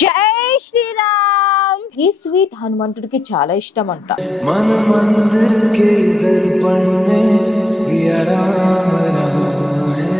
జై శ్రీరామ్. ఈ స్వీట్ హనుమంతుడికి చాలా ఇష్టం అంట. मन मंदिर के दर्पण में सिया राम रहा है.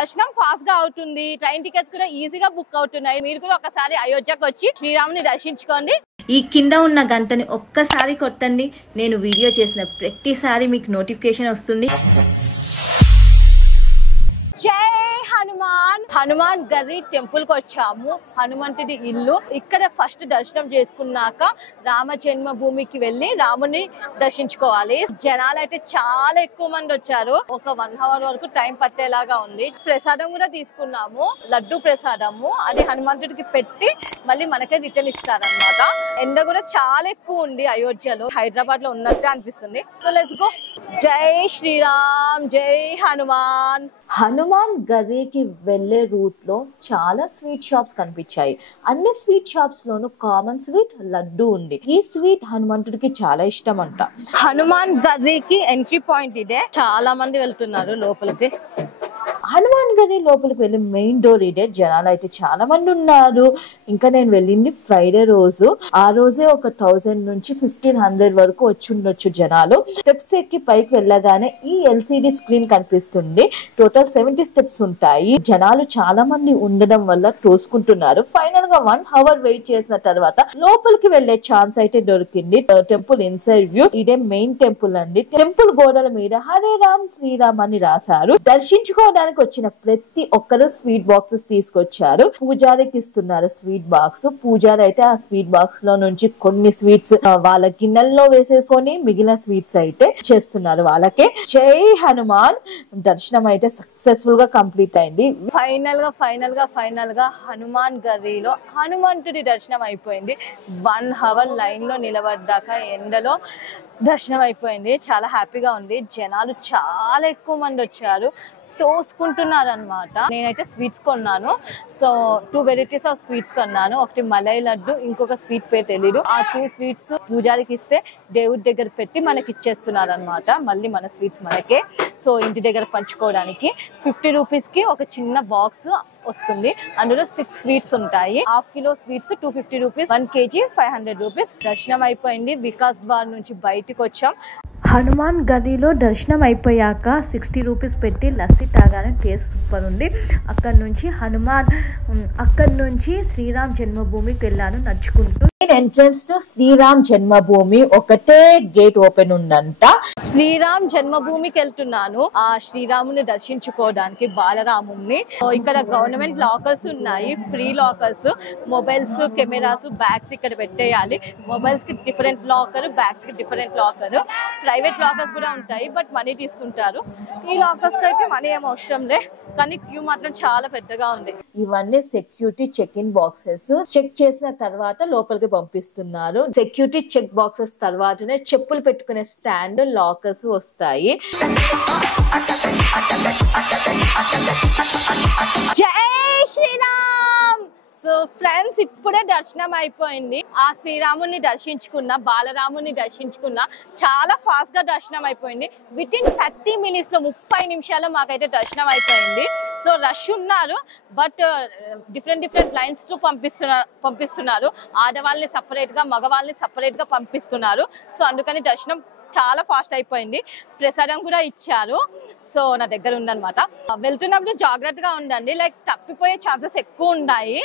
దర్శనం ఫాస్ట్ గా అవుతుంది. ట్రైన్ టికెట్స్ కూడా ఈజీగా బుక్ అవుతున్నాయి. మీరు కూడా ఒకసారి అయోధ్యకు వచ్చి శ్రీరాముని దర్శించుకోండి. ఈ కింద ఉన్న గంటని ఒక్కసారి కొట్టండి. నేను వీడియో చేసిన ప్రతిసారి మీకు నోటిఫికేషన్ వస్తుంది. జై హనుమాన్. హనుమాన్ గర్రి టెంపుల్ కి వచ్చాము. హనుమంతుడి ఇల్లు. ఇక్కడ ఫస్ట్ దర్శనం చేసుకున్నాక రామ జన్మభూమికి వెళ్ళి రాముని దర్శించుకోవాలి. జనాలు అయితే చాలా ఎక్కువ మంది వచ్చారు. ఒక 1 అవర్ వరకు టైం పట్టేలాగా ఉంది. ప్రసాదం కూడా తీసుకున్నాము, లడ్డు ప్రసాదము. అది హనుమంతుడికి పెట్టి మళ్ళీ మనకే రిటర్న్ ఇస్తారనమాట. ఎండ కూడా చాలా ఎక్కువ ఉంది. అయోధ్యలో హైదరాబాద్ లో ఉన్నట్టే అనిపిస్తుంది. So let's go. జై శ్రీరామ్, జై హనుమాన్. హనుమాన్ గర్రికి వెళ్లే రూట్ లో చాలా స్వీట్ షాప్స్ కనిపించాయి. అన్ని స్వీట్ షాప్స్ లోను కామన్ స్వీట్ లడ్డు ఉంది. ఈ స్వీట్ హనుమంతుడికి చాలా ఇష్టం అంట. హనుమాన్ గర్రికి ఎంట్రీ పాయింట్ ఇదే. చాలా మంది వెళ్తున్నారు లోపలికి. హనుమాన్ గర్రి లోపలికి వెళ్ళి మెయిన్ డోర్ ఇదే. జనాలు అయితే చాలా మంది ఉన్నారు. ఇంకా నేను వెళ్ళింది ఫ్రైడే రోజు. ఆ రోజే ఒక 1000 నుంచి 1500 వరకు వచ్చి ఉండొచ్చు జనాలు. స్టెప్స్ ఎక్కి పైకి వెళ్ళగానే ఈ ఎల్సిడి స్క్రీన్ కనిపిస్తుంది. టోటల్ 70 స్టెప్స్ ఉంటాయి. జనాలు చాలా మంది ఉండడం వల్ల తోసుకుంటున్నారు. ఫైనల్ గా 1 అవర్ వెయిట్ చేసిన తర్వాత లోపలికి వెళ్లే ఛాన్స్ అయితే దొరికింది. Temple inside view. ఇదే మెయిన్ టెంపుల్ అండి. టెంపుల్ గోడల మీద హరే రామ్ శ్రీరామ్ అని రాశారు. దర్శించుకోవడానికి వచ్చిన ప్రతి ఒక్కరు స్వీట్ బాక్సెస్ తీసుకొచ్చారు. పూజారికి ఇస్తున్నారు స్వీట్ బాక్స్. పూజారి అయితే ఆ స్వీట్ బాక్స్ లో నుంచి కొన్ని స్వీట్స్ వాళ్ళ గిన్నెల్లో వేసేసుకొని మిగిలిన స్వీట్స్ అయితే చేస్తున్నారు వాళ్ళకే. జై హనుమాన్. దర్శనం అయితే సక్సెస్ఫుల్ గా కంప్లీట్ అయింది. ఫైనల్ గా హనుమాన్ గర్రిలో హనుమంతుడి దర్శనం అయిపోయింది. 1 అవర్ లైన్ లో నిలబడ్డాక ఎండలో దర్శనం అయిపోయింది. చాలా హ్యాపీగా ఉంది. జనాలు చాలా ఎక్కువ మంది వచ్చారు. తోసుకుంటున్నారు అనమాట. నేనైతే స్వీట్స్ కొన్నాను. సో 2 వెరైటీస్ ఆఫ్ స్వీట్స్ కొన్నాను. ఒకటి మలై లడ్డు, ఇంకొక స్వీట్ పేరు తెలీదు. ఆ 2 స్వీట్స్ పూజారికి ఇస్తే దేవుడి దగ్గర పెట్టి మనకి ఇచ్చేస్తున్నారు అనమాట. మళ్ళీ మన స్వీట్స్ మనకే. సో ఇంటి దగ్గర పంచుకోవడానికి 50 రూపీస్ కి ఒక చిన్న బాక్స్ వస్తుంది. అందులో 6 స్వీట్స్ ఉంటాయి. ½ kilo sweets 250 rupees, 1 kg 500 rupees. దర్శనం అయిపోయింది. వికాస్ ద్వార్ నుంచి బయటికి వచ్చాం. హనుమాన్ గదిలో దర్శనం అయిపోయాక 60 రూపీస్ పెట్టి లస్సీ తాగానే టేస్ట్ సూపర్ ఉంది. అక్కడ నుంచి శ్రీరామ్ జన్మభూమికి వెళ్ళాను నడుచుకుంటూ. ఎంట్రన్స్ టు శ్రీరామ్ జన్మభూమి ఒకటే గేట్ ఓపెన్ ఉందంట. శ్రీరామ్ జన్మభూమికి వెళ్తున్నాను. ఆ శ్రీరాముని దర్శించుకోవడానికి, బాలరాముని. ఇక్కడ గవర్నమెంట్ లాకర్స్ ఉన్నాయి, free lockers. Mobiles, cameras, bags ఇక్కడ పెట్టేయాలి. మొబైల్స్ కి డిఫరెంట్ లాకర్, బ్యాగ్స్ కి డిఫరెంట్ లాకర్. ప్రైవేట్ లాకర్స్ కూడా ఉంటాయి, బట్ మనీ తీసుకుంటారు. ఈ లాకర్స్ కి అయితే మనీ ఏం అవసరం లే, కానీ క్యూ మాత్రం చాలా పెద్దగా ఉంది. ఇవన్నీ security check in boxes. Check చేసిన తర్వాత లోపలికి పంపిస్తున్నారు. సెక్యూరిటీ చెక్ బాక్సెస్ తర్వాతనే చెప్పులు పెట్టుకునే స్టాండ్, లాకర్స్ వస్తాయి. జై శ్రీరామ్. సో ఫ్రెండ్స్, ఇప్పుడే దర్శనం అయిపోయింది. ఆ శ్రీరాముని దర్శించుకున్న, బాలరాముని దర్శించుకున్న. చాలా ఫాస్ట్ గా దర్శనం అయిపోయింది. వితిన్ 30 మినిట్స్ లో, 30 నిమిషాల్లో మాకైతే దర్శనం అయిపోయింది. సో రష్ ఉన్నారు, బట్ డిఫరెంట్ లైన్స్ తో పంపిస్తున్నారు. ఆడవాళ్ళని సపరేట్ గా, మగవాళ్ళని సపరేట్ గా పంపిస్తున్నారు. సో అందుకని దర్శనం చాలా ఫాస్ట్ అయిపోయింది. ప్రసాదం కూడా ఇచ్చారు. సో నా దగ్గర ఉందన్నమాట. వెళ్తున్నప్పుడు జాగ్రత్తగా ఉండండి. లైక్ తప్పిపోయే ఛాన్సెస్ ఎక్కువ ఉన్నాయి.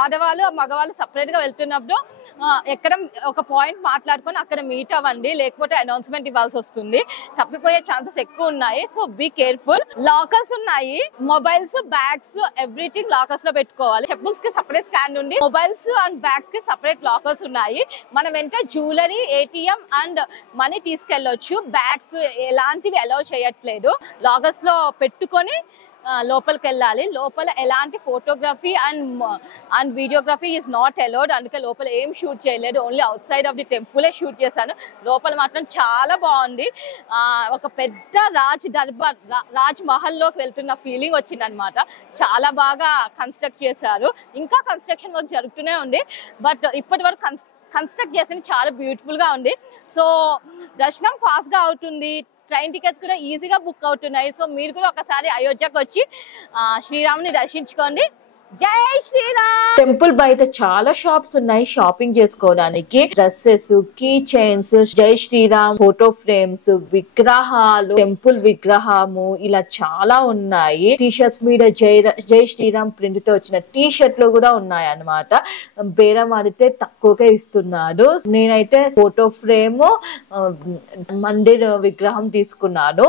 ఆడవాళ్ళు, మగవాళ్ళు సపరేట్ గా వెళ్తున్నప్పుడు ఎక్కడ ఒక పాయింట్ మాట్లాడుకొని అక్కడ మీట్ అవ్వండి, లేకపోతే అనౌన్స్మెంట్ ఇవ్వాల్సి వస్తుంది. తప్పిపోయే ఛాన్సెస్ ఎక్కువ ఉన్నాయి. So be careful. లాకర్స్ ఉన్నాయి. మొబైల్స్, బ్యాగ్స్, ఎవ్రీథింగ్ లాకర్స్ లో పెట్టుకోవాలి. చెప్పుల్స్ కి సపరేట్ స్టాండ్ ఉంది. మొబైల్స్ అండ్ బ్యాగ్స్ కి సపరేట్ లాకర్స్ ఉన్నాయి. మనం వెంట జ్యువెలరీ, ఏటీఎం అండ్ మనీ తీసుకెళ్లొచ్చు. బ్యాగ్స్ ఎలాంటివి అలౌ చేయట్లేదు. లాకర్స్ లో పెట్టుకొని లోపలికి వెళ్ళాలి. లోపల ఎలాంటి photography and videography is not allowed. అందుకే లోపల ఏం షూట్ చేయలేదు, only outside of the టెంపులే షూట్ చేశాను. లోపల మాత్రం చాలా బాగుంది. ఒక పెద్ద రాజ్ మహల్లోకి వెళ్తున్న ఫీలింగ్ వచ్చింది అనమాట. చాలా బాగా కన్స్ట్రక్ట్ చేశారు. ఇంకా కన్స్ట్రక్షన్ వర్క్ జరుగుతూనే ఉంది, బట్ ఇప్పటి వరకు కన్స్ట్రక్ట్ చేసింది చాలా బ్యూటిఫుల్ గా ఉంది. సో దర్శనం ఫాస్ట్ గా అవుతుంది, ట్రైన్ టికెట్స్ కూడా ఈజీగా బుక్ అవుతున్నాయి. సో మీరు కూడా ఒకసారి అయోధ్యకు వచ్చి శ్రీరాముని దర్శించుకోండి. జై శ్రీరామ్. టెంపుల్ బయట చాలా షాప్స్ ఉన్నాయి షాపింగ్ చేసుకోవడానికి. డ్రెస్సెస్, కీ చైన్స్, జై శ్రీరామ్ ఫోటో ఫ్రేమ్స్, విగ్రహాలు, టెంపుల్ విగ్రహము ఇలా చాలా ఉన్నాయి. టీ షర్ట్స్ మీద జై శ్రీరామ్ ప్రింట్ తో వచ్చిన టీ షర్ట్లు కూడా ఉన్నాయి అన్నమాట. బేరం ఆడితే తక్కువగా ఇస్తున్నాడు. నేనైతే ఫోటో ఫ్రేమ్, మందిర్ విగ్రహం తీసుకున్నాను.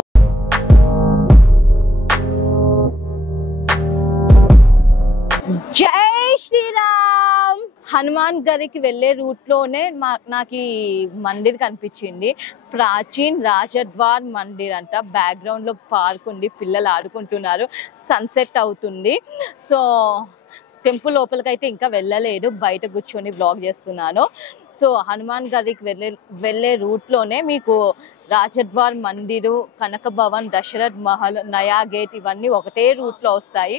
జై శ్రీరామ్. హనుమాన్ గరికి వెళ్లే రూట్ లోనే నాకు ఈ మందిర్ కనిపించింది. ప్రాచీన్ రాజద్వార్ మందిర్ అంట. బ్యాక్గ్రౌండ్ లో పార్క్ ఉంది, పిల్లలు ఆడుకుంటున్నారు, సన్సెట్ అవుతుంది. సో టెంపుల్ లోపలికైతే ఇంకా వెళ్ళలేదు, బయట కూర్చొని బ్లాగ్ చేస్తున్నాను. సో హనుమాన్ గరికి వెళ్ళే రూట్ లోనే మీకు రాజద్వార్ మందిరు, కనక భవన్, దశరథ్ మహల్, నయా గేట్ ఇవన్నీ ఒకటే రూట్ లో వస్తాయి,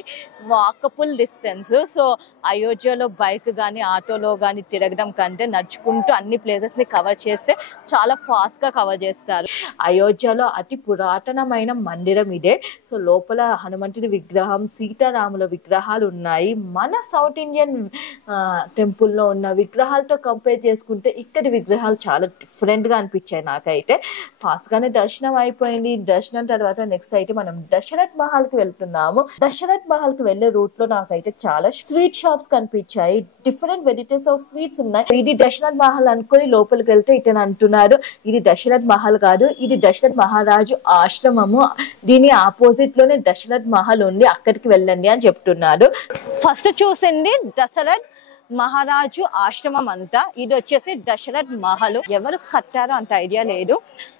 వాకబుల్ డిస్టెన్స్. సో అయోధ్యలో బైక్ కానీ ఆటోలో కానీ తిరగడం కంటే నడుచుకుంటూ అన్ని ప్లేసెస్ ని కవర్ చేస్తే చాలా ఫాస్ట్ గా కవర్ చేస్తారు. అయోధ్యలో అతి పురాతనమైన మందిరం ఇదే. సో లోపల హనుమంతుడి విగ్రహం, సీతారాముల విగ్రహాలు ఉన్నాయి. మన సౌత్ ఇండియన్ టెంపుల్లో ఉన్న విగ్రహాలతో కంపేర్ చేసుకుంటే ఇక్కడి విగ్రహాలు చాలా డిఫరెంట్ గా అనిపించాయి నాకైతే. ఫాస్ట్ గానే దర్శనం అయిపోయింది. దర్శనం తర్వాత నెక్స్ట్ అయితే మనం దశరథ్ మహల్ కి వెళ్తున్నాము. దశరథ్ మహల్ కి వెళ్లే రూట్ లో నాకైతే చాలా స్వీట్ షాప్స్ కనిపించాయి. డిఫరెంట్ వెరైటీస్ ఆఫ్ స్వీట్స్ ఉన్నాయి. ఇది దశరథ్ మహల్ అనుకుని లోపలికి వెళ్తే ఇతను అంటున్నారు ఇది దశరథ్ మహల్ కాదు, ఇది దశరథ్ మహారాజు ఆశ్రమము, దీని ఆపోజిట్ లోనే దశరథ్ మహల్ ఉంది, అక్కడికి వెళ్ళండి అని చెప్తున్నారు. ఫస్ట్ చూసింది దశరథ్ మహారాజు ఆశ్రమం అంతా. ఇది వచ్చేసి దశరథ్ మహల్. ఎవరు కట్టారో అంత ఐడియా లేదు,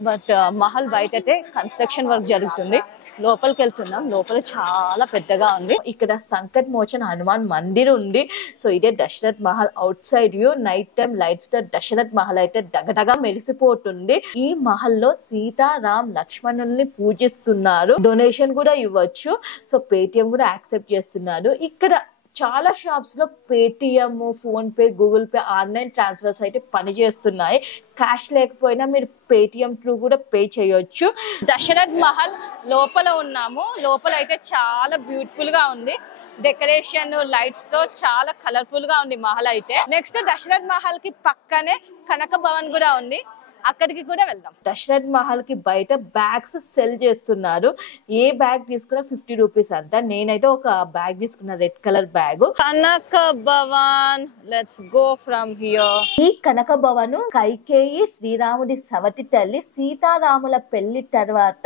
బట్ మహల్ బయటతే కన్స్ట్రక్షన్ వర్క్ జరుగుతుంది. లోపలికి వెళ్తున్నాం. లోపల చాలా పెద్దగా ఉంది. ఇక్కడ సంకట్ మోచన హనుమాన్ మందిర్ ఉంది. సో ఇదే Dashrath Mahal out side view. Night time lights తో దశరథ్ మహల్ అయితే డగడగా మెరిసిపోతుంది. ఈ మహల్ లో సీతారాం లక్ష్మణుల్ని పూజిస్తున్నారు. డొనేషన్ కూడా ఇవ్వచ్చు. సో పేటిఎం కూడా యాక్సెప్ట్ చేస్తున్నారు. ఇక్కడ చాలా షాప్స్ లో Paytm, phone pay, Google pay, online transfers అయితే పనిచేస్తున్నాయి. క్యాష్ లేకపోయినా మీరు పేటిఎం త్రూ కూడా పే చేయొచ్చు. దశరథ్ మహల్ లోపల ఉన్నాము. లోపల అయితే చాలా బ్యూటిఫుల్ గా ఉంది. డెకరేషన్ లైట్స్ తో చాలా కలర్ఫుల్ గా ఉంది మహల్ అయితే. నెక్స్ట్ దశరథ్ మహల్ కి పక్కనే కనక భవన్ కూడా ఉంది, అక్కడికి కూడా వెళ్దాం. దశరథ్ మహల్ కి బయట బ్యాగ్స్ సెల్ చేస్తున్నారు. ఏ బ్యాగ్ తీసుకున్నా 50 రూపీస్ అంట. నేనైతే ఒక బ్యాగ్ తీసుకున్నా, red colour bag. Kanaka Bhavan, let's go from here. ఈ కనక భవన్ కైకేయి శ్రీరాముడి సవతి తల్లి సీతారాముల పెళ్లి తర్వాత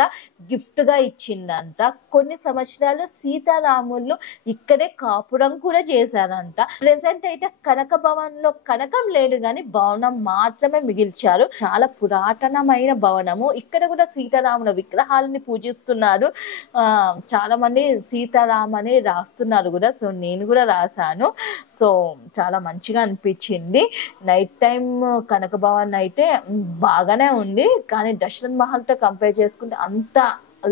గిఫ్ట్ గా ఇచ్చిందంట. కొన్ని సంవత్సరాలు సీతారాములు ఇక్కడే కాపురం కూడా చేశారంట. ప్రెసెంట్ అయితే కనక భవన్ లో కనకం లేదు గాని భవనం మాత్రమే మిగిల్చారు. చాలా పురాతనమైన భవనము. ఇక్కడ కూడా సీతారాముల విగ్రహాలని పూజిస్తున్నారు. చాలా మంది సీతారాం అని రాస్తున్నారు కూడా. సో నేను కూడా రాశాను. సో చాలా మంచిగా అనిపించింది. నైట్ టైం కనక భవన్ అయితే బాగానే ఉంది, కానీ దశరథ్ మహల్ తో కంపేర్ చేసుకుంటే అంత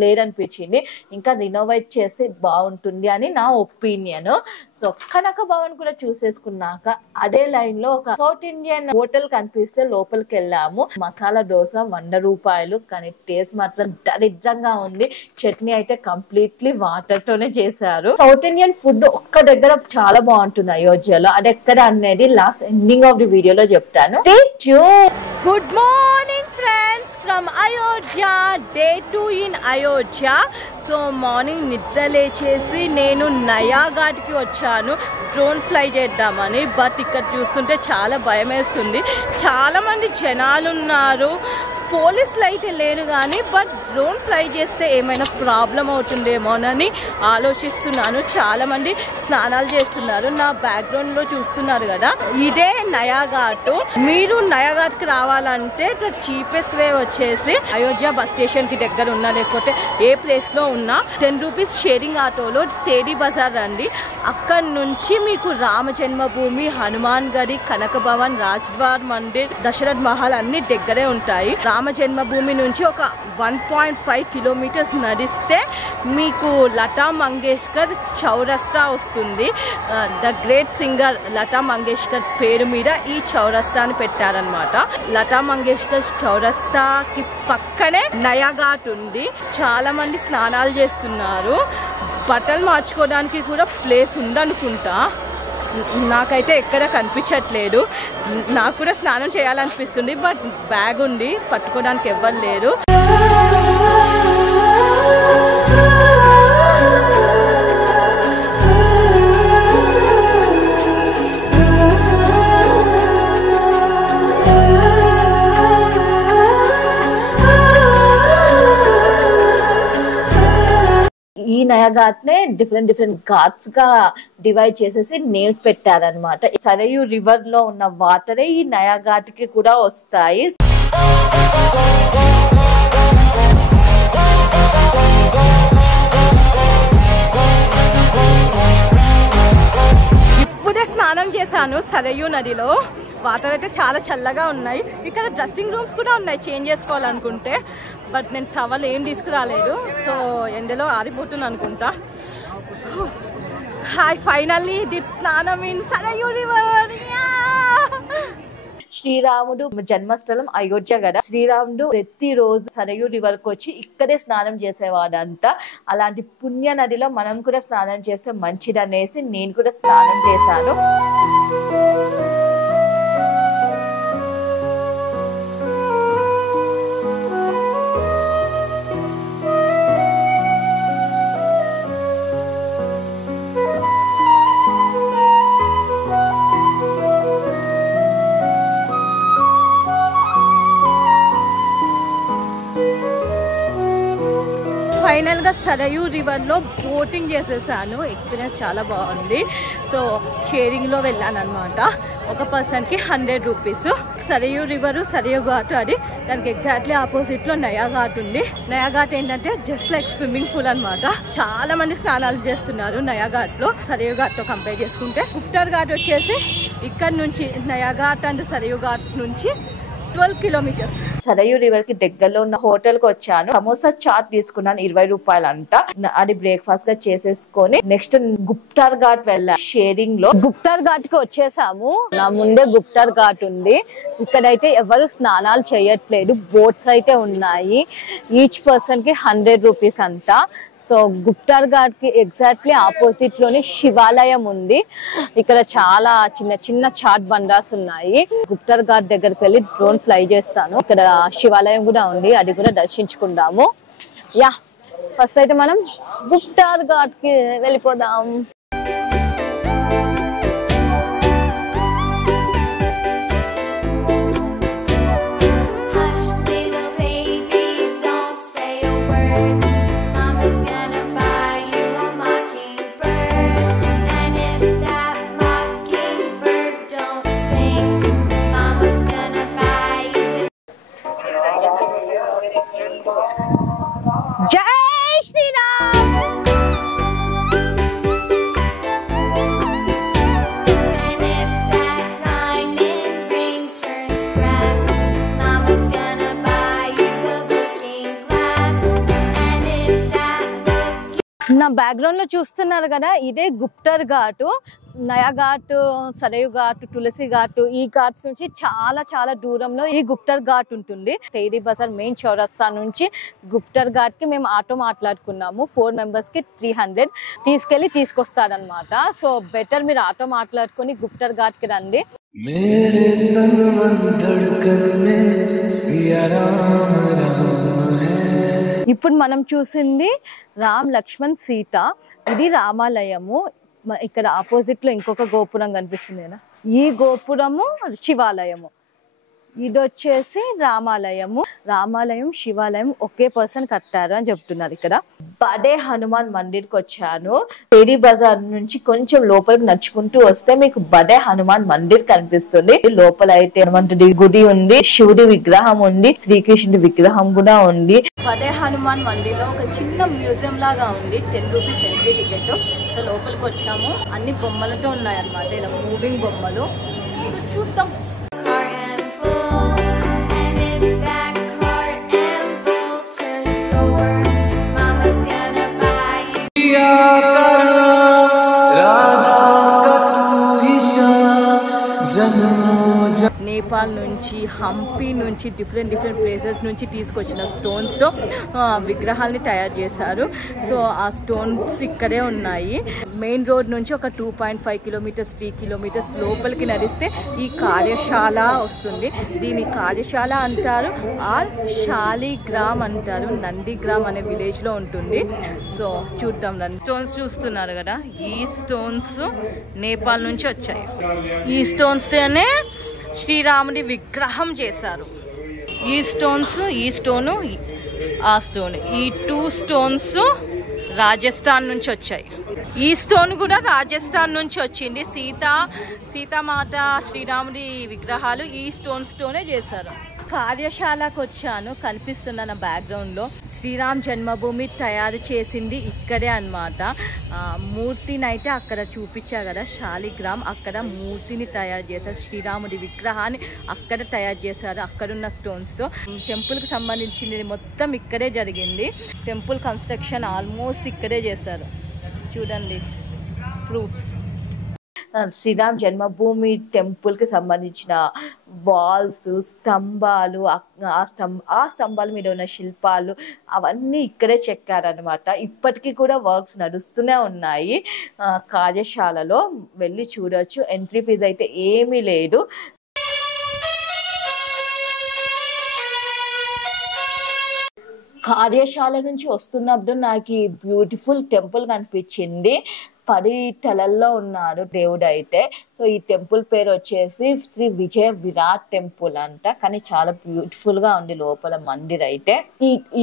లేదనిపించింది. ఇంకా రినోవేట్ చేస్తే బాగుంటుంది అని నా ఒపీనియన్. సో కనక భవన్ కూడా చూసేసుకున్నాక అదే లైన్ లో ఒక సౌత్ ఇండియన్ హోటల్ కనిపిస్తే లోపలికి వెళ్ళాము. మసాలా దోశ 100 రూపాయలు, కానీ టేస్ట్ మాత్రం దరిద్రంగా ఉంది. చట్నీ అయితే కంప్లీట్లీ వాటర్ తోనే చేశారు. సౌత్ ఇండియన్ ఫుడ్ ఒక్క దగ్గర చాలా బాగుంటుంది అయోధ్యలో. అది ఎక్కడ అనేది లాస్ట్ ఎండింగ్ ఆఫ్ ది వీడియోలో చెప్తాను. Good morning friends from Ayodhya. Day 2 in Ayodhya. So morning నిద్ర లేచేసి నేను నయా ఘాట్కి వచ్చాను డ్రోన్ ఫ్లై చేద్దామని. బట్ ఇక్కడ చూస్తుంటే చాలా భయం వేస్తుంది. చాలా మంది జనాలు ఉన్నారు. పోలీసులు అయితే లేరు కానీ, బట్ డ్రోన్ ఫ్లై చేస్తే ఏమైనా ప్రాబ్లం అవుతుందేమోనని ఆలోచిస్తున్నాను. చాలా మంది స్నానాలు చేస్తున్నారు. నా బ్యాక్గ్రౌండ్ లో చూస్తున్నారు కదా, ఇదే నయా ఘాట్. మీరు నయా ఘాట్కి రావాలంటే చీపెస్ట్ వే వచ్చి వచ్చేసి అయోధ్య బస్ స్టేషన్ కి దగ్గర ఉన్నా లేకపోతే ఏ ప్లేస్ లో ఉన్నా 10 రూపీస్ షేరింగ్ ఆటోలో టేడీ బజార్ రండి. అక్కడ నుంచి మీకు రామ జన్మభూమి, హనుమాన్ గడి, కనక భవన్, రాజ్ద్వార్ మందిర్, దశరథ్ మహల్ అన్ని దగ్గరే ఉంటాయి. రామ జన్మభూమి నుంచి ఒక 1.5 కిలోమీటర్స్ నడిస్తే మీకు లతా మంగేష్కర్ చౌరస్తా వస్తుంది. The great singer Lata Mangeshkar పేరు మీద ఈ చౌరస్తాని పెట్టారనమాట. లతా మంగేష్కర్ చౌరస్తాకి పక్కనే నయా ఘాట్ ఉంది. చాలా మంది స్నానాలు చేస్తున్నారు. బట్టలు మార్చుకోవడానికి కూడా ప్లేస్ ఉందనుకుంటా. నాకైతే ఎక్కడ కనిపించట్లేదు. నాకు కూడా స్నానం చేయాలనిపిస్తుంది, బట్ బ్యాగ్ ఉంది, పట్టుకోవడానికి ఎవ్వరు లేరు. ఈ నయా ఘాట్ నే డిఫరెంట్ ఘాట్స్ గా డివైడ్ చేసేసి నేమ్స్ పెట్టారనమాట. సరయూ రివర్ లో ఉన్న వాటరే ఈ నయా ఘాట్ కి కూడా వస్తాయి. ఇప్పుడే స్నానం చేశాను సరయూ నదిలో. వాటర్ అయితే చాలా చల్లగా ఉన్నాయి. ఇక్కడ డ్రెస్సింగ్ రూమ్స్ కూడా ఉన్నాయి చేంజ్ చేసుకోవాలనుకుంటే. బట్ నేను టవల్ ఏం తీసుకురాలేదు, సో ఎండలో ఆరిపోతుంది అనుకుంటా. హాయ్, ఫైనల్లీ డిడ్ స్నానం ఇన్ సరయూ రివర్. శ్రీరాముడు జన్మస్థలం అయోధ్య కదా. శ్రీరాముడు ప్రతి రోజు సరయూ రివర్ కి వచ్చి ఇక్కడే స్నానం చేసేవాడంట. అలాంటి పుణ్య నదిలో మనం కూడా స్నానం చేస్తే మంచిదనేసి నేను కూడా స్నానం చేశాను. ఫైనల్ గా సరయూ రివర్ లో బోటింగ్ చేసేసాను. ఎక్స్పీరియన్స్ చాలా బాగుంది. సో షేరింగ్ లో వెళ్ళాను అనమాట. ఒక పర్సన్ కి 100 రూపీస్. సరయూ రివర్, సరయూ ఘాట్ అది దానికి ఎగ్జాక్ట్లీ ఆపోజిట్ లో నయా ఘాట్ ఉంది. నయా ఘాట్ ఏంటంటే జస్ట్ లైక్ స్విమ్మింగ్ పూల్ అనమాట. చాలా మంది స్నానాలు చేస్తున్నారు నయా ఘాట్ లో సరయూ ఘాట్ తో కంపేర్ చేసుకుంటే. గుప్టర్ ఘాట్ వచ్చేసి ఇక్కడ నుంచి నయా ఘాట్ అండ్ సరయూ ఘాట్ నుంచి 12 కిలోమీటర్స్. సరయూ రివర్ కి దగ్గరలో ఉన్న హోటల్ కి వచ్చాను. సమోసా చాట్ తీసుకున్నాను, 20 రూపాయలు అంట. అది బ్రేక్ఫాస్ట్ గా చేసేసుకొని నెక్స్ట్ గుప్టర్ ఘాట్ వెళ్ళాను షేరింగ్ లో. గుప్టర్ ఘాట్ కి వచ్చేసాము. నా ముందే గుప్టర్ ఘాట్ ఉంది. ఇక్కడైతే ఎవరు స్నానాలు చేయట్లేదు, బోట్స్ అయితే ఉన్నాయి. ఈచ్ పర్సన్ కి 100 రూపీస్ అంట. సో గుప్టర్ ఘాట్ కి ఎగ్జాక్ట్లీ ఆపోజిట్ లోనే శివాలయం ఉంది. ఇక్కడ చాలా చిన్న చాట్ బండాస్ ఉన్నాయి. గుప్టర్ ఘాట్ దగ్గరికి వెళ్ళి డ్రోన్ ఫ్లై చేస్తాను. ఇక్కడ శివాలయం కూడా ఉంది, అది కూడా దర్శించుకుందాము. యా, ఫస్ట్ అయితే మనం గుప్టర్ ఘాట్ కి వెళ్ళిపోదాం. నా బ్యాక్గ్రౌండ్ లో చూస్తున్నారు కదా, ఇదే గుప్టర్ ఘాట్. నయా ఘాట్, సరయూ ఘాట్, తులసి ఘాట్, ఈ ఘాట్స్ నుంచి చాలా దూరంలో ఈ గుప్టర్ ఘాట్ ఉంటుంది. టేడీ బజార్ మెయిన్ చౌరస్తా నుంచి గుప్టర్ ఘాట్ కి మేము ఆటో మాట్లాడుకున్నాము. 4 మెంబర్స్ కి 300 తీసుకెళ్లి తీసుకొస్తారనమాట. సో బెటర్ మీరు ఆటో మాట్లాడుకొని గుప్టర్ ఘాట్ కి రండి. ఇప్పుడు మనం చూసింది రామ్, లక్ష్మణ్, సీత. ఇది రామాలయము. ఇక్కడ ఆపోజిట్ లో ఇంకొక గోపురం కనిపిస్తుంది కదా, ఈ గోపురము శివాలయము. ఇది వచ్చేసి రామాలయము. రామాలయం శివాలయం ఒకే పర్సన్ కట్టారు అని చెప్తున్నారు. ఇక్కడ బడే హనుమాన్ మందిర్కి వచ్చాను. పేడి బజార్ నుంచి కొంచెం లోపలికి నడుచుకుంటూ వస్తే మీకు బడే హనుమాన్ మందిర్ కనిపిస్తుంది. లోపల అయితే హనుమంతుడి గుడి ఉంది, శివుడి విగ్రహం ఉంది, శ్రీకృష్ణుడి విగ్రహం కూడా ఉంది. బడే హనుమాన్ మందిర్ లో ఒక చిన్న మ్యూజియం లాగా ఉంది. 10 రూపీస్ ఎంట్రీ టికెట్. సో లోపలికి వచ్చాము. అన్ని బొమ్మలతో ఉన్నాయి అన్నమాట, ఇలా మూవింగ్ బొమ్మలు. సో చూద్దాం. నేపాల్ నుంచి, హంపి నుంచి, డిఫరెంట్ ప్లేసెస్ నుంచి తీసుకొచ్చిన స్టోన్స్తో విగ్రహాలని తయారు చేశారు. సో ఆ స్టోన్స్ ఇక్కడే ఉన్నాయి. మెయిన్ రోడ్ నుంచి ఒక 2.5 కిలోమీటర్స్ 3 కిలోమీటర్స్ లోపలికి నడిస్తే ఈ కార్యశాల వస్తుంది. దీని కార్యశాల అంటారు, ఆర్ శాలిగ్రామ్ అంటారు. నందిగ్రామ్ అనే విలేజ్ లో ఉంటుంది. సో చూద్దాం రండి. స్టోన్స్ చూస్తున్నారు కదా, ఈ స్టోన్స్ నేపాల్ నుంచి వచ్చాయి. ఈ స్టోన్స్ తోనే శ్రీరాముడి విగ్రహం చేశారు. ఈ స్టోన్స్, ఈ స్టోను, ఆ స్టోన్, ఈ 2 స్టోన్స్ రాజస్థాన్ నుంచి వచ్చాయి. ఈ స్టోన్ కూడా రాజస్థాన్ నుంచి వచ్చింది. సీతామాత, శ్రీరాముడి విగ్రహాలు ఈ స్టోన్స్తోనే చేశారు. కార్యశాలకు వచ్చాను, కనిపిస్తున్న నా బ్యాక్గ్రౌండ్ లో శ్రీరామ్ జన్మభూమి తయారు చేసింది ఇక్కడే అన్నమాట. మూర్తిని అయితే అక్కడ చూపించా కదా, శాలిగ్రామ్, అక్కడ మూర్తిని తయారు చేశారు. శ్రీరాముడి విగ్రహాన్ని అక్కడ తయారు చేశారు, అక్కడున్న స్టోన్స్ తో. టెంపుల్ కి సంబంధించింది మొత్తం ఇక్కడే జరిగింది. టెంపుల్ కన్స్ట్రక్షన్ ఆల్మోస్ట్ ఇక్కడే చేశారు. చూడండి ప్రూఫ్స్. శ్రీరామ్ జన్మభూమి టెంపుల్ కి సంబంధించిన వాల్స్, స్తంభాలు, ఆ స్తంభాల మీద ఉన్న శిల్పాలు అవన్నీ ఇక్కడే చెక్కారనమాట. ఇప్పటికీ కూడా వర్క్స్ నడుస్తూనే ఉన్నాయి. కార్యశాలలో వెళ్ళి చూడొచ్చు. ఎంట్రీ ఫీజు అయితే ఏమీ లేదు. కార్యశాల నుంచి వస్తున్నప్పుడు నాకు ఈ బ్యూటిఫుల్ టెంపుల్ కనిపించింది. పరిటలలో ఉన్నారు దేవుడు అయితే. సో ఈ టెంపుల్ పేరు వచ్చేసి శ్రీ విజయ విరాట్ టెంపుల్ అంట. కానీ చాలా బ్యూటిఫుల్ గా ఉంది లోపల మందిర్ అయితే.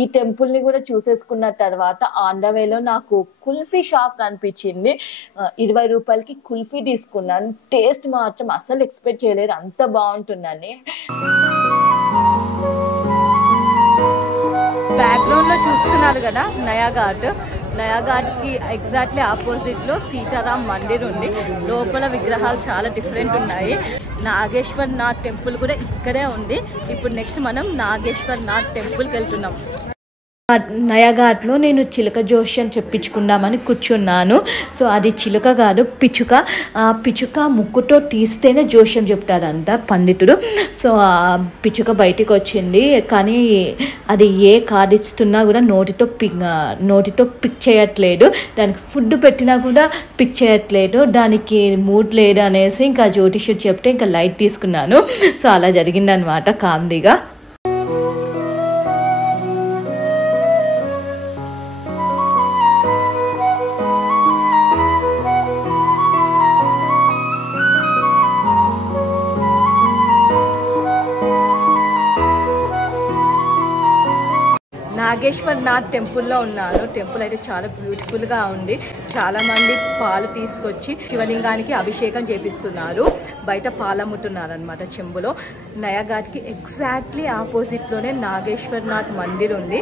ఈ టెంపుల్ ని కూడా చూసేసుకున్న తర్వాత ఆన్ ద వేలో నాకు కుల్ఫీ షాప్ కనిపించింది. 20 రూపాయలకి కుల్ఫీ తీసుకున్నాను. టేస్ట్ మాత్రం అసలు ఎక్స్పెక్ట్ చేయలేదు, అంత బాగుంటుందని. బ్యాక్గ్రౌండ్ లో చూస్తున్నారు కదా నయాఘాట్ కి ఎగ్జాక్ట్లీ ఆపోజిట్ లో సీతారాం మందిర్ ఉంది. లోపల విగ్రహాలు చాలా డిఫరెంట్ ఉన్నాయి. నాగేశ్వర్ నాథ్ టెంపుల్ కూడా ఇక్కడే ఉంది. ఇప్పుడు నెక్స్ట్ మనం నాగేశ్వర్ నాథ్ టెంపుల్కి వెళ్తున్నాం. నయాఘాట్లో నేను చిలుక జోష్యం చెప్పించుకుందామని కూర్చున్నాను. సో అది చిలుక కాదు, పిచ్చుక. ఆ పిచ్చుక ముక్కుతో తీస్తేనే జోష్యం చెప్తాడంట పండితుడు. సో ఆ పిచ్చుక బయటికి వచ్చింది, కానీ అది ఏ కార్డు ఇస్తున్నా కూడా నోటితో పిక్ చేయట్లేదు. దానికి ఫుడ్ పెట్టినా కూడా పిక్ చేయట్లేదు. దానికి మూడ్ లేదు అనేసి ఇంకా జ్యోతిష్యుడు చెప్తే ఇంకా లైట్ తీసుకున్నాను. సో అలా జరిగిందనమాట కామెడీగా. నాగేశ్వర్ నాథ్ టెంపుల్లో ఉన్నాను. టెంపుల్ అయితే చాలా బ్యూటిఫుల్గా ఉంది. చాలామంది పాలు తీసుకొచ్చి శివలింగానికి అభిషేకం చేపిస్తున్నారు. బయట పాలు అమ్ముతున్నారు అనమాట చెంబులో. నయాఘాట్కి ఎగ్జాక్ట్లీ ఆపోజిట్లోనే నాగేశ్వర్ నాథ్ మందిర్ ఉంది.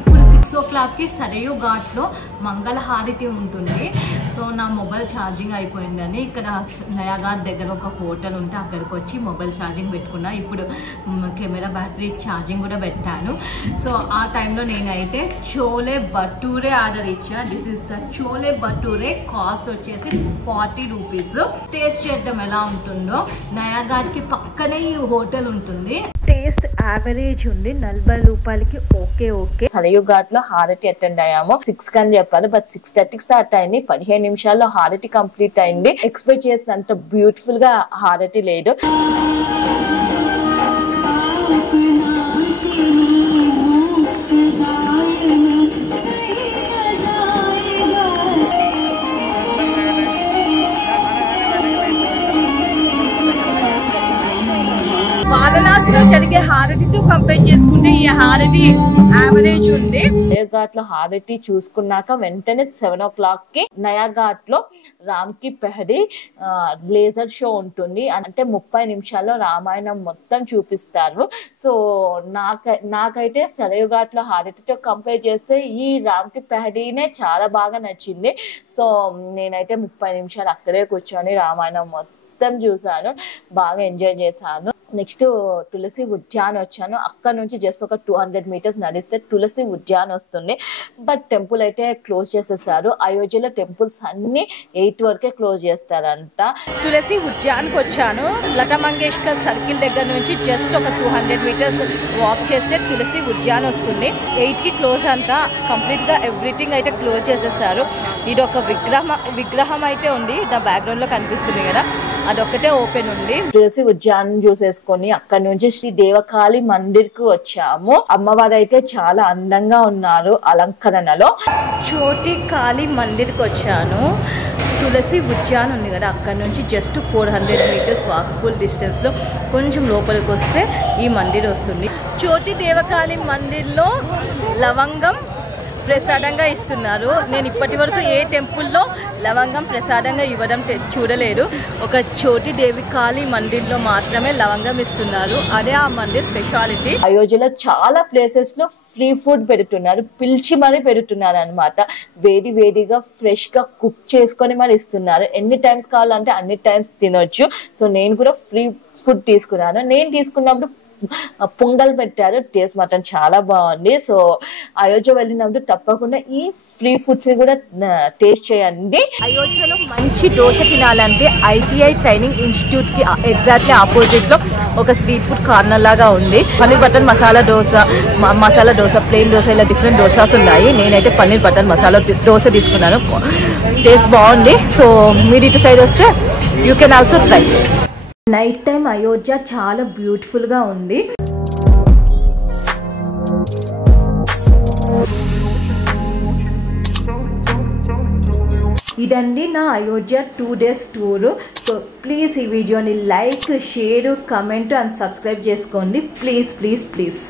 ఇప్పుడు 6 o'clock సరయూ ఘాట్లో మంగళహారతి ఉంటుంది. సో నా మొబైల్ ఛార్జింగ్ అయిపోయిందని ఇక్కడ నయాఘాట్ దగ్గర ఒక హోటల్ ఉంటే అక్కడికి వచ్చి మొబైల్ ఛార్జింగ్ పెట్టుకున్నా. ఇప్పుడు కెమెరా బ్యాటరీ ఛార్జింగ్ కూడా పెట్టాను. సో ఆ టైంలో నేనైతే చోలే భటూరే ఆర్డర్ ఇచ్చా. This is the chole bhature. Cost వచ్చేసి 40 రూపీస్. టేస్ట్ చేద్దాం ఎలా ఉంటుందో. నయాఘాట్కి పక్కనే ఈ హోటల్ ఉంటుంది. టేస్ట్ యావరేజ్ ఉంది. 40 రూపాయలకి ఓకే. సరయూ ఘాట్ లో హారతి అటెండ్ అయ్యాము. 6 అని చెప్పాను, బట్ 6:30కి స్టార్ట్ అయింది. 15 నిమిషాల్లో హారతి కంప్లీట్ అయింది. ఎక్స్పెక్ట్ చేసినంత బ్యూటిఫుల్ గా హారతి లేదు. హారతి కంపేర్ చేసుకుంటే ఈ హారతి యావరేజ్ ఉంది. నయాఘాట్ లో హారతి చూసుకున్నాక వెంటనే 7 o'clock కి నయాఘాట్ లో రామ్ కి పెహరీ లేజర్ షో ఉంటుంది. అంటే 30 నిమిషాల్లో రామాయణం మొత్తం చూపిస్తారు. సో నాకైతే సరయూ ఘాట్ లో హారతితో కంపేర్ చేస్తే ఈ రామ్ కి పెహరీనే చాలా బాగా నచ్చింది. సో నేనైతే 30 నిమిషాలు అక్కడే కూర్చొని రామాయణం మొత్తం చూసాను, బాగా ఎంజాయ్ చేశాను. నెక్స్ట్ తులసి ఉద్యాన్ వచ్చాను. అక్కడ నుంచి జస్ట్ ఒక 200 meters నడిస్తే తులసి ఉద్యాన్ వస్తుంది. బట్ టెంపుల్ అయితే క్లోజ్ చేసేసారు. అయోధ్యలో టెంపుల్స్ అన్ని 8 వరకే క్లోజ్ చేస్తారంట. తులసి ఉద్యాన్కి వచ్చాను. లతా మంగేష్కర్ సర్కిల్ దగ్గర నుంచి జస్ట్ ఒక 200 meters వాక్ చేస్తే తులసి ఉద్యాన్ వస్తుంది. 8 కి క్లోజ్ అంట. కంప్లీట్ గా ఎవ్రీథింగ్ అయితే క్లోజ్ చేసేసారు. ఇది ఒక విగ్రహం అయితే ఉంది, నా బ్యాక్గ్రౌండ్ లో కనిపిస్తుంది కదా, అదొక్కటే ఓపెన్ ఉంది. తులసి ఉద్యాన్ చూసేసుకొని అక్కడ నుంచి శ్రీ దేవకాళి మందిర్ కు వచ్చాము. అమ్మవారు అయితే చాలా అందంగా ఉన్నారు అలంకరణలో. చోటి కాళీ మందిర్ కు వచ్చాను. తులసి ఉద్యాన్ ఉంది కదా, అక్కడ నుంచి జస్ట్ 400 meters వాకబుల్ డిస్టెన్స్ లో కొంచెం లోపలికి వస్తే ఈ మందిర్ వస్తుంది. చోటి దేవకాళి మందిర్లో లవంగం ప్రసాదంగా ఇస్తున్నారు. నేను ఇప్పటి వరకు ఏ టెంపుల్లో లవంగం ప్రసాదంగా ఇవ్వడం చూడలేదు. ఒక చోటి దేవికాళి మందిర్లో మాత్రమే లవంగం ఇస్తున్నారు. అదే ఆ మందిర్ స్పెషాలిటీ. అయోధ్యలో చాలా ప్లేసెస్ లో ఫ్రీ ఫుడ్ పెడుతున్నారు, పిలిచి మరీ పెడుతున్నారు అనమాట. వేడిగా ఫ్రెష్ గా కుక్ చేసుకొని మరి ఇస్తున్నారు. ఎన్ని టైమ్స్ కావాలంటే అన్ని టైమ్స్ తినొచ్చు. సో నేను కూడా ఫ్రీ ఫుడ్ తీసుకున్నాను. నేను తీసుకున్నప్పుడు పొంగల్ పెట్టారు, టేస్ట్ మాత్రం చాలా బాగుంది. సో అయోధ్య వెళ్ళినప్పుడు తప్పకుండా ఈ ఫ్రీ ఫుడ్స్ కూడా టేస్ట్ చేయండి. అయోధ్యలో మంచి దోశ తినాలంటే ITI ట్రైనింగ్ ఇన్స్టిట్యూట్ కి ఎగ్జాక్ట్లీ ఆపోజిట్ లో ఒక స్ట్రీట్ ఫుడ్ కార్నర్ లాగా ఉంది. పన్నీర్ బటర్ మసాలా దోశ, ప్లెయిన్ దోశ, ఇలా డిఫరెంట్ దోశాస్ ఉన్నాయి. నేనైతే పన్నీర్ బటర్ మసాలా దోశ తీసుకున్నాను. టేస్ట్ బాగుంది. సో మీరు ఇటు సైడ్ వస్తే you can also try. Night time Ayodhya చాలా బ్యూటిఫుల్ గా ఉంది. ఇదండి నా Ayodhya 2 days tour. So please ఈ వీడియోని like, share, comment and subscribe చేసుకోండి. ప్లీజ్.